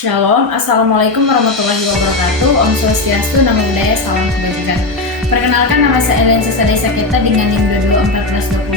Shalom, Assalamualaikum warahmatullahi wabarakatuh. Om Swastiastu, Namo Buddhaya, salam kebajikan. Perkenalkan, nama saya Elian Desa Kita dengan NIM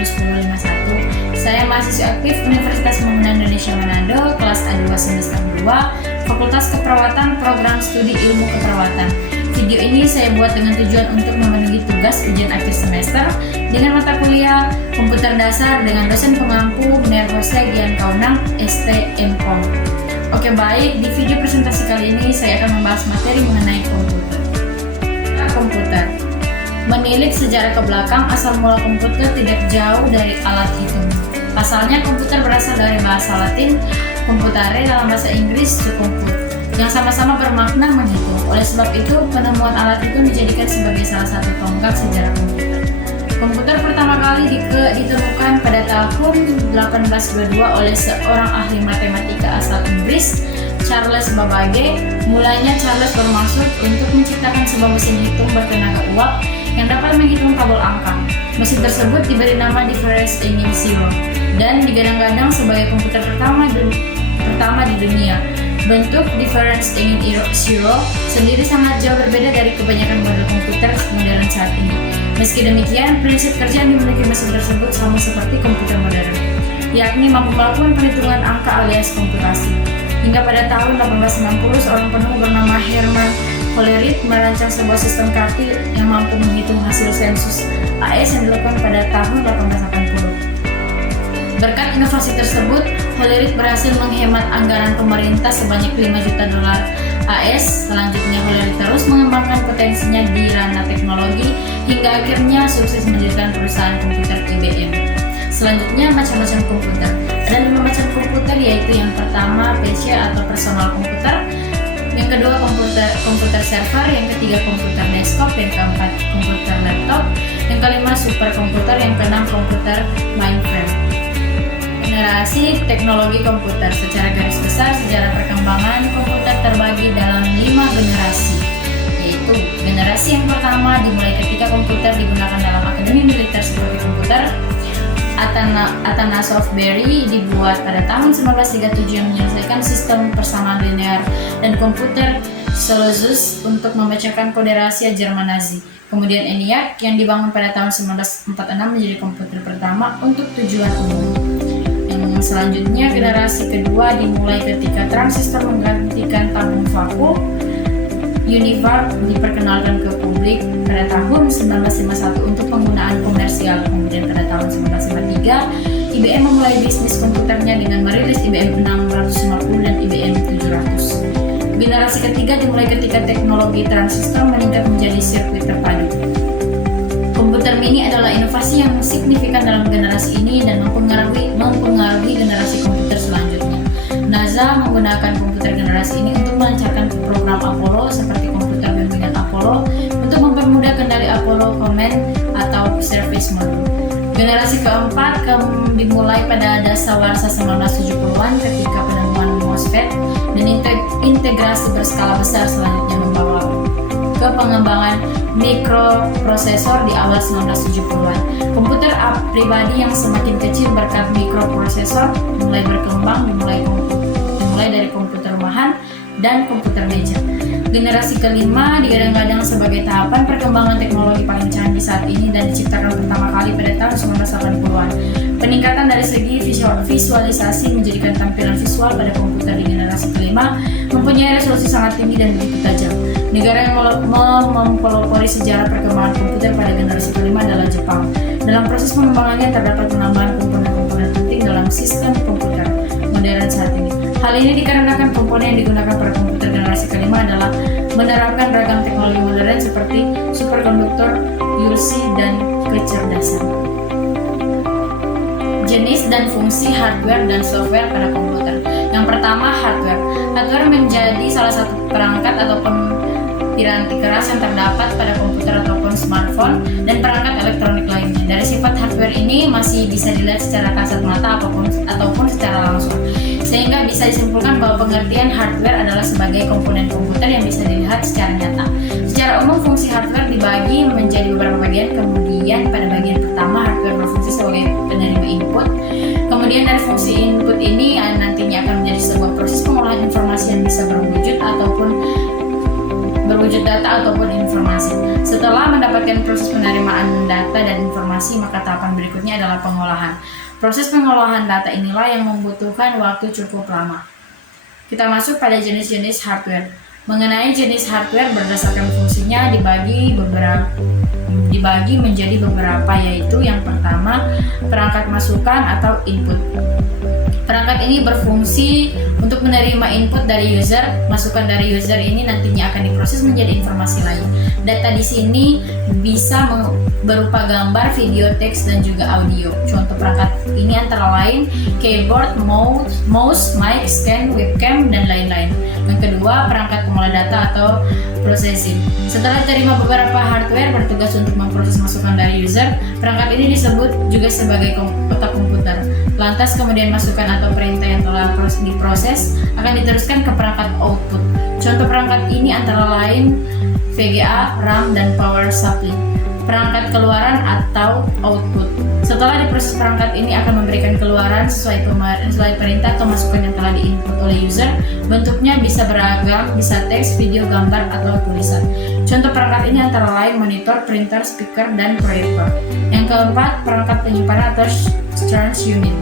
2214201051. Saya mahasiswa aktif Universitas Muhammadiyah Indonesia Manado, kelas A2 semester 2, Fakultas Keperawatan, Program Studi Ilmu Keperawatan. Video ini saya buat dengan tujuan untuk memenuhi tugas ujian akhir semester dengan mata kuliah Komputer Dasar dengan dosen pengampu Nervose Gian Kaunang STMKOM. Oke, baik, di video presentasi kali ini saya akan membahas materi mengenai komputer. Menilik sejarah ke belakang, asal mula komputer tidak jauh dari alat hitung. Pasalnya komputer berasal dari bahasa Latin computare dalam bahasa Inggris to compute, yang sama-sama bermakna menghitung. Oleh sebab itu, penemuan alat itu dijadikan sebagai salah satu tonggak sejarah komputer. Komputer pertama kali ditemukan pada tahun 1822 oleh seorang ahli matematika asal Inggris, Charles Babbage. Mulanya Charles bermaksud untuk menciptakan sebuah mesin hitung bertenaga uap yang dapat menghitung tabel angka. Mesin tersebut diberi nama Difference Engine Zero dan digadang-gadang sebagai komputer pertama di dunia. Bentuk Difference Engine Zero sendiri sangat jauh berbeda dari kebanyakan model komputer modern saat ini. Meski demikian, prinsip kerja yang dimiliki mesin tersebut sama seperti komputer modern, yakni mampu melakukan perhitungan angka alias komputasi. Hingga pada tahun 1890, seorang penemu bernama Hermann Hollerith merancang sebuah sistem kartil yang mampu menghitung hasil sensus AS yang dilakukan pada tahun 1880. Berkat inovasi tersebut, Hollerith berhasil menghemat anggaran pemerintah sebanyak 5 juta dolar AS. Selanjutnya, Hollerith terus mengembangkan potensinya di ranah teknologi hingga akhirnya sukses mendirikan perusahaan komputer IBM. Selanjutnya, macam-macam komputer. Ada 5 macam komputer, yaitu yang pertama PC atau personal komputer, yang kedua komputer server, yang ketiga komputer desktop, yang keempat komputer laptop, yang kelima superkomputer, yang keenam komputer mainframe. Generasi teknologi komputer. Secara garis besar, sejarah perkembangan komputer terbagi dalam 5 generasi, yaitu generasi yang pertama dimulai ketika komputer digunakan dalam akademi militer seperti komputer Athena Softbury dibuat pada tahun 1937 yang menyelesaikan sistem persamaan linear, dan komputer Celsius untuk membacakan kode rahasia Jerman Nazi. Kemudian ENIAC yang dibangun pada tahun 1946 menjadi komputer pertama untuk tujuan umum. Yang selanjutnya, generasi kedua dimulai ketika transistor menggantikan tabung vakum. Univac diperkenalkan ke publik pada tahun 1951 untuk penggunaan komersial. Kemudian pada tahun 1953, IBM memulai bisnis komputernya dengan merilis IBM 650 dan IBM 700. Generasi ketiga dimulai ketika teknologi transistor meningkat menjadi sirkuit terpadu. Komputer mini adalah inovasi yang signifikan dalam generasi ini dan mempengaruhi generasi komputer selanjutnya. NASA menggunakan komputer generasi ini untuk melancarkan program Apollo seperti komputer bimbingan Apollo untuk mempermudah kendali Apollo Command atau Service Module. Generasi keempat dimulai pada dasawarsa 1970-an ketika penemuan MOSFET dan integrasi berskala besar selanjutnya membawa ke pengembangan mikroprosesor di awal 1970-an. Komputer pribadi yang semakin kecil berkat mikroprosesor mulai berkembang dimulai dari komputer rumahan dan komputer meja. Generasi kelima digadang-gadang sebagai tahapan perkembangan teknologi paling canggih saat ini dan diciptakan pertama kali pada tahun 1980-an. Peningkatan dari segi visualisasi menjadikan tampilan visual pada komputer di generasi kelima mempunyai resolusi sangat tinggi dan begitu tajam. Negara yang mempelopori sejarah perkembangan komputer pada generasi kelima adalah Jepang. Dalam proses pengembangannya terdapat penambahan komponen-komponen penting dalam sistem komputer modern saat ini. Hal ini dikarenakan komponen yang digunakan pada komputer generasi kelima adalah menerapkan ragam teknologi modern seperti superkonduktor, ULC, dan kecerdasan. Jenis dan fungsi hardware dan software pada komputer. Yang pertama, hardware. Hardware menjadi salah satu perangkat ataupun piranti keras yang terdapat pada komputer ataupun smartphone dan perangkat elektronik lainnya. Dari sifat hardware ini masih bisa dilihat secara kasat mata ataupun secara langsung, sehingga bisa disimpulkan bahwa pengertian hardware adalah sebagai komponen komputer yang bisa dilihat secara nyata. Secara umum, fungsi hardware dibagi menjadi beberapa bagian. Kemudian pada bagian pertama, hardware berfungsi sebagai penerima input. Kemudian dari fungsi input ini nantinya akan menjadi sebuah proses pengolahan informasi yang bisa berwujud data ataupun informasi. Setelah mendapatkan proses penerimaan data dan informasi, maka tahapan berikutnya adalah pengolahan. Proses pengolahan data inilah yang membutuhkan waktu cukup lama. Kita masuk pada jenis-jenis hardware. Mengenai jenis hardware berdasarkan fungsinya dibagi menjadi beberapa, yaitu yang pertama perangkat masukan atau input. Perangkat ini berfungsi untuk menerima input dari user. Masukan dari user ini nantinya akan diproses menjadi informasi lain. Data di sini bisa berupa gambar, video, teks, dan juga audio. Contoh perangkat ini antara lain keyboard, mouse, mic, scan, webcam, dan lain-lain. Yang kedua, perangkat pengolah data atau processing. Setelah diterima beberapa hardware bertugas untuk memproses masukan dari user, perangkat ini disebut juga sebagai otak komputer. Lantas kemudian masukan atau perintah yang telah diproses akan diteruskan ke perangkat output. Contoh perangkat ini antara lain VGA, RAM, dan power supply. Perangkat keluaran atau output. Setelah diproses, perangkat ini akan memberikan keluaran sesuai perintah atau masukan yang telah diinput oleh user. Bentuknya bisa beragam, bisa teks, video, gambar, atau tulisan. Contoh perangkat ini antara lain monitor, printer, speaker, dan proyektor. Yang keempat, perangkat penyimpanan atau storage unit.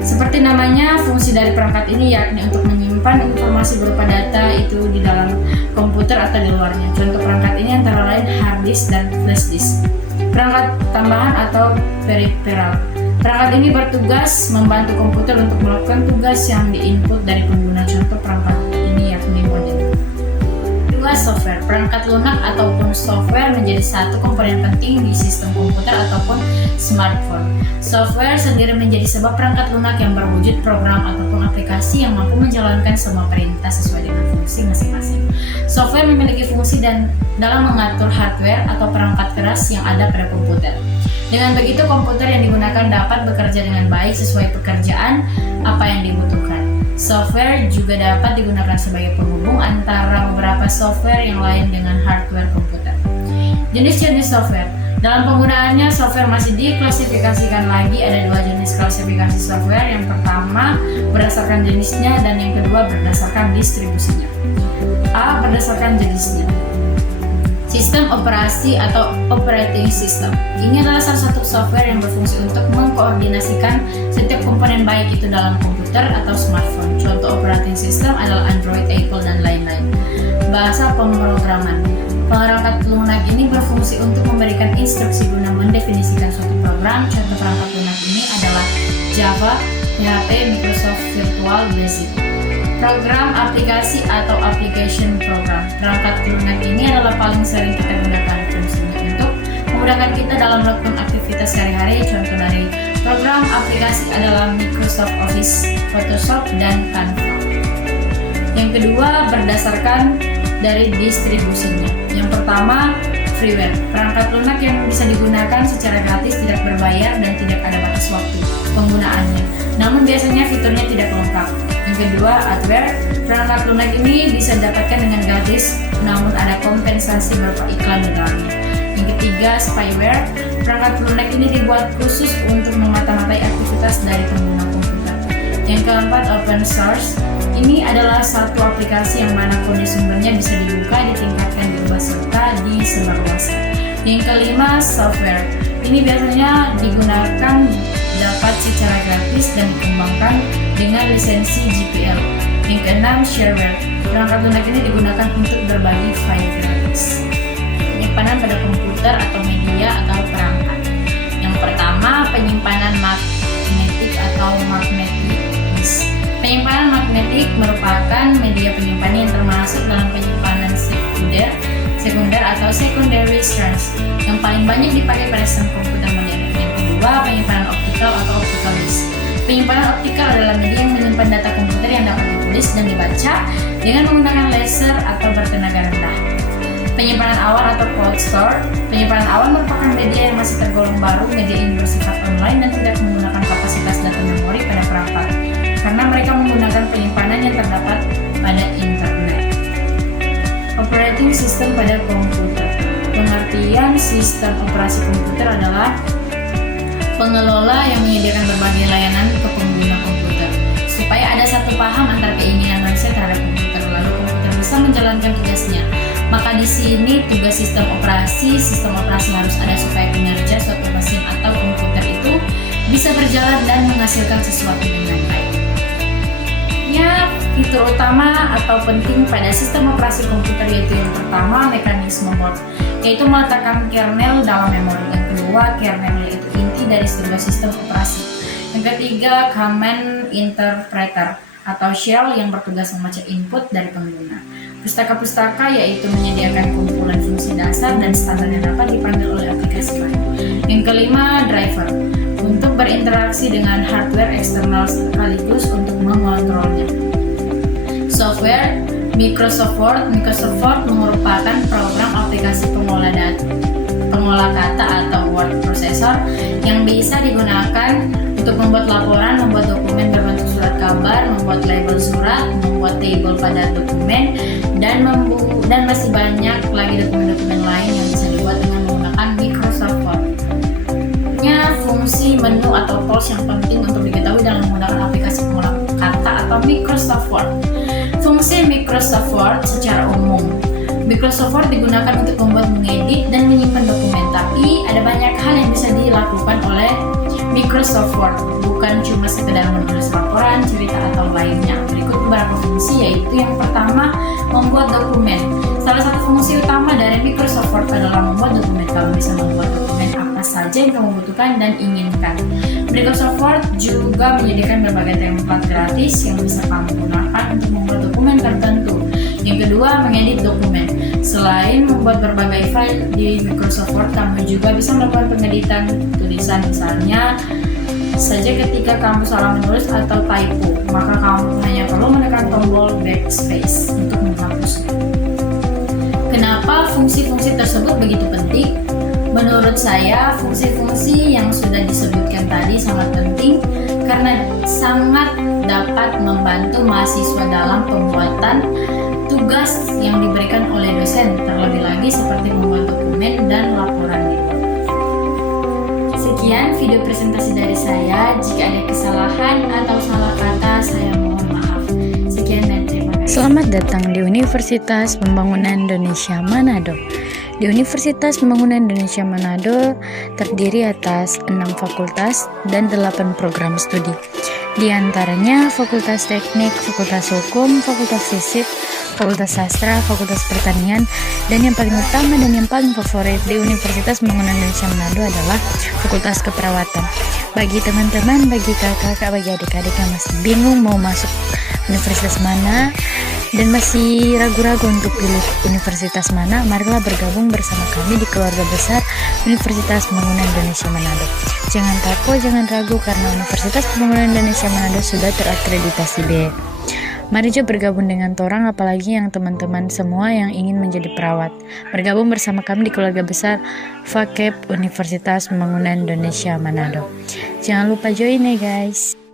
Seperti namanya, fungsi dari perangkat ini yakni untuk menyimpan informasi berupa data itu di dalam komputer atau di luarnya. Contoh perangkat ini antara lain hard disk dan flash disk. Perangkat tambahan atau peripheral. Perangkat ini bertugas membantu komputer untuk melakukan tugas yang diinput dari pengguna. Contoh perangkat ini yakni modem. Software. Perangkat lunak ataupun software menjadi satu komponen penting di sistem komputer ataupun smartphone. Software sendiri menjadi sebuah perangkat lunak yang berwujud program ataupun aplikasi yang mampu menjalankan semua perintah sesuai dengan fungsi masing-masing. Software memiliki fungsi dan dalam mengatur hardware atau perangkat keras yang ada pada komputer. Dengan begitu, komputer yang digunakan dapat bekerja dengan baik sesuai pekerjaan apa yang dibutuhkan. Software juga dapat digunakan sebagai penghubung antara beberapa software yang lain dengan hardware komputer. Jenis-jenis software. Dalam penggunaannya, software masih diklasifikasikan lagi. Ada dua jenis klasifikasi software. Yang pertama berdasarkan jenisnya dan yang kedua berdasarkan distribusinya. A. Berdasarkan jenisnya. Sistem operasi atau operating system. Ini adalah salah satu software yang berfungsi untuk mengkoordinasikan setiap komponen baik itu dalam komputer atau smartphone. Contoh operating system adalah Android, Apple, dan lain-lain. Bahasa pemrograman. Perangkat lunak ini berfungsi untuk memberikan instruksi guna mendefinisikan suatu program. Contoh perangkat lunak ini adalah Java, PHP, Microsoft Visual Basic. Program aplikasi atau application program. Perangkat lunak ini adalah paling sering kita gunakan fungsinya untuk memudahkan kita dalam melakukan aktivitas sehari-hari. Contoh dari program aplikasi adalah Microsoft Office, Photoshop, dan Canva. Yang kedua berdasarkan dari distribusinya. Yang pertama, freeware. Perangkat lunak yang bisa digunakan secara gratis, tidak berbayar, dan tidak ada batas waktu penggunaannya. Namun biasanya fiturnya tidak lengkap. Yang kedua, adware. Perangkat lunak ini bisa didapatkan dengan gratis, namun ada kompensasi berupa iklan di dalamnya. Yang ketiga, spyware. Perangkat lunak ini dibuat khusus untuk memata-matai aktivitas dari pengguna komputer. Yang keempat, open source. Ini adalah satu aplikasi yang mana kode sumbernya bisa dibuka, ditingkatkan, diubah, serta disebarluaskan. Yang kelima, software. Ini biasanya digunakan dapat secara gratis dan dikembangkan dengan lisensi GPL. Yang keenam, shareware. Perangkat lunak ini digunakan untuk berbagi file gratis. Penyimpanan pada komputer atau media atau perangkat. Yang pertama, penyimpanan magnetik atau magnetic disk. Penyimpanan magnetik merupakan media penyimpanan yang termasuk dalam penyimpanan sekunder atau secondary storage yang paling banyak dipakai pada sistem komputer modern. Yang kedua, penyimpanan optikal atau optical disk. Penyimpanan optikal adalah media yang menyimpan data komputer yang dapat ditulis dan dibaca dengan menggunakan laser atau bertenaga rendah. Penyimpanan awal atau cold store. Penyimpanan awal merupakan media yang masih tergolong baru. Media ini bersifat online dan tidak menggunakan kapasitas data memori pada perangkat, karena mereka menggunakan penyimpanan yang terdapat pada internet. Operating system pada komputer. Pengertian sistem operasi komputer adalah pengelola yang menyediakan berbagai layanan ke pengguna komputer supaya ada satu paham antara keinginan manusia terhadap komputer, lalu komputer bisa menjalankan tugasnya. Maka di sini tugas sistem operasi harus ada supaya kinerja suatu mesin atau komputer itu bisa berjalan dan menghasilkan sesuatu dengan baik. Ya, fitur utama atau penting pada sistem operasi komputer yaitu yang pertama mekanisme boot, yaitu meletakkan kernel dalam memori. Yang kedua, kernel yaitu inti dari sebuah sistem operasi. Yang ketiga, command interpreter atau shell yang bertugas membaca input dari pengguna. Pustaka-pustaka yaitu menyediakan kumpulan fungsi dasar dan standar yang dapat dipanggil oleh aplikasi lain. Yang kelima, driver untuk berinteraksi dengan hardware eksternal sekaligus untuk mengontrolnya. Software Microsoft Word merupakan program aplikasi pengolah kata atau word processor yang bisa digunakan untuk membuat laporan, membuat dokumen berbentuk surat kabar, membuat label surat, membuat table pada dokumen, dan masih banyak lagi dokumen-dokumen lain yang bisa dibuat dengan menggunakan Microsoft Word. Fungsi menu atau tools yang penting untuk diketahui dalam menggunakan aplikasi pengolah kata atau Microsoft Word. Fungsi Microsoft Word secara umum. Microsoft Word digunakan untuk membuat, mengedit, dan menyimpan dokumen, tapi ada banyak hal yang bisa dilakukan oleh Microsoft Word, bukan cuma sekedar menulis laporan, cerita, atau lainnya. Berikut beberapa fungsi, yaitu yang pertama, membuat dokumen. Salah satu fungsi utama dari Microsoft Word adalah membuat dokumen. Kamu bisa membuat dokumen apa saja yang kamu butuhkan dan inginkan. Microsoft Word juga menyediakan berbagai template gratis yang bisa kamu gunakan untuk membuat dokumen tertentu. Yang kedua, mengedit dokumen. Selain membuat berbagai file di Microsoft Word, kamu juga bisa melakukan pengeditan tulisan. Misalnya saja ketika kamu salah menulis atau typo, maka kamu hanya perlu menekan tombol backspace untuk menghapusnya. Kenapa fungsi-fungsi tersebut begitu penting? Menurut saya, fungsi-fungsi yang sudah disebutkan tadi sangat penting karena sangat dapat membantu mahasiswa dalam pembuatan tugas yang diberikan oleh dosen, terlebih lagi seperti membuat dokumen dan laporan di Word. Sekian video presentasi dari saya. Jika ada kesalahan atau salah kata, saya mohon maaf. Sekian dan terima kasih. Selamat datang di Universitas Pembangunan Indonesia Manado. Di Universitas Pembangunan Indonesia Manado terdiri atas 6 fakultas dan 8 program studi. Di antaranya Fakultas Teknik, Fakultas Hukum, Fakultas Fisik, Fakultas Sastra, Fakultas Pertanian, dan yang paling utama dan yang paling favorit di Universitas Pembangunan Indonesia Manado adalah Fakultas Keperawatan. Bagi teman-teman, bagi kakak-kakak, bagi adik-adik yang masih bingung mau masuk universitas mana dan masih ragu-ragu untuk pilih universitas mana, marilah bergabung bersama kami di keluarga besar Universitas Pembangunan Indonesia Manado. Jangan takut, jangan ragu karena Universitas Pembangunan Indonesia Manado sudah terakreditasi B. Mari juga bergabung dengan Torang, apalagi yang teman-teman semua yang ingin menjadi perawat. Bergabung bersama kami di keluarga besar FAKEP Universitas Pembangunan Indonesia Manado. Jangan lupa join ya guys.